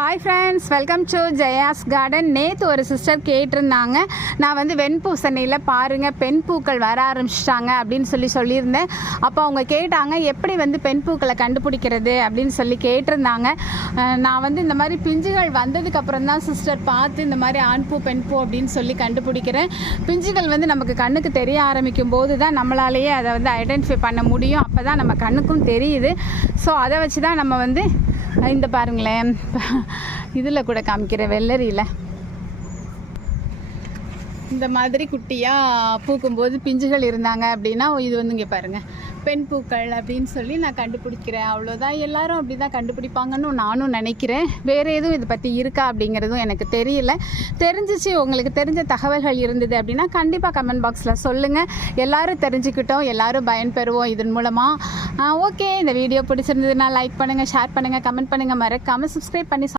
Hi friends, welcome to Jaya's garden. நேற்று ஒரு sister கேட்டிருந்தாங்க, நான் வந்து வெண்பூசணியில் பாருங்கள் பெண் பூக்கள் வர ஆரம்பிச்சிட்டாங்க அப்படின்னு சொல்லியிருந்தேன். அப்போ அவங்க கேட்டாங்க எப்படி வந்து பெண் பூக்களை கண்டுபிடிக்கிறது அப்படின்னு கேட்டிருந்தாங்க. நான் வந்து இந்த மாதிரி பிஞ்சுகள் வந்ததுக்கப்புறம் தான் சிஸ்டர் பார்த்து இந்த மாதிரி ஆண் பூ பெண் பூ அப்படின்னு கண்டுபிடிக்கிறேன். பிஞ்சுகள் வந்து நமக்கு கண்ணுக்கு தெரிய ஆரம்பிக்கும் போது தான் நம்மளாலேயே அதை வந்து ஐடென்டிஃபை பண்ண முடியும். அப்போ தான் நம்ம கண்ணுக்கும் தெரியுது. ஸோ அதை வச்சு தான் நம்ம வந்து இந்த பாருங்களேன், இதில் கூட காமிக்கிற வெள்ளரியில் இந்த மாதிரி குட்டியாக பூக்கும்போது பிஞ்சுகள் இருந்தாங்க அப்படின்னா இது வந்து இங்கே பாருங்கள் பெண் பூக்கள் அப்படின்னு நான் கண்டுபிடிக்கிறேன். அவ்வளோதான், எல்லாரும் அப்படி தான் கண்டுபிடிப்பாங்கன்னு நானும் நினைக்கிறேன். வேறு எதுவும் இதை பற்றி இருக்கா அப்படிங்கிறதும் எனக்கு தெரியல. தெரிஞ்சிச்சு, உங்களுக்கு தெரிஞ்ச தகவல்கள் இருந்தது அப்படின்னா கண்டிப்பாக கமெண்ட் பாக்ஸில் சொல்லுங்கள். எல்லோரும் தெரிஞ்சுக்கிட்டோம், எல்லோரும் பயன்பெறுவோம் இதன் மூலமாக. ஓகே, இந்த வீடியோ பிடிச்சிருந்ததுன்னா லைக் பண்ணுங்கள், ஷேர் பண்ணுங்கள், கமெண்ட் பண்ணுங்கள், மறக்காமல் சப்ஸ்கிரைப் பண்ணி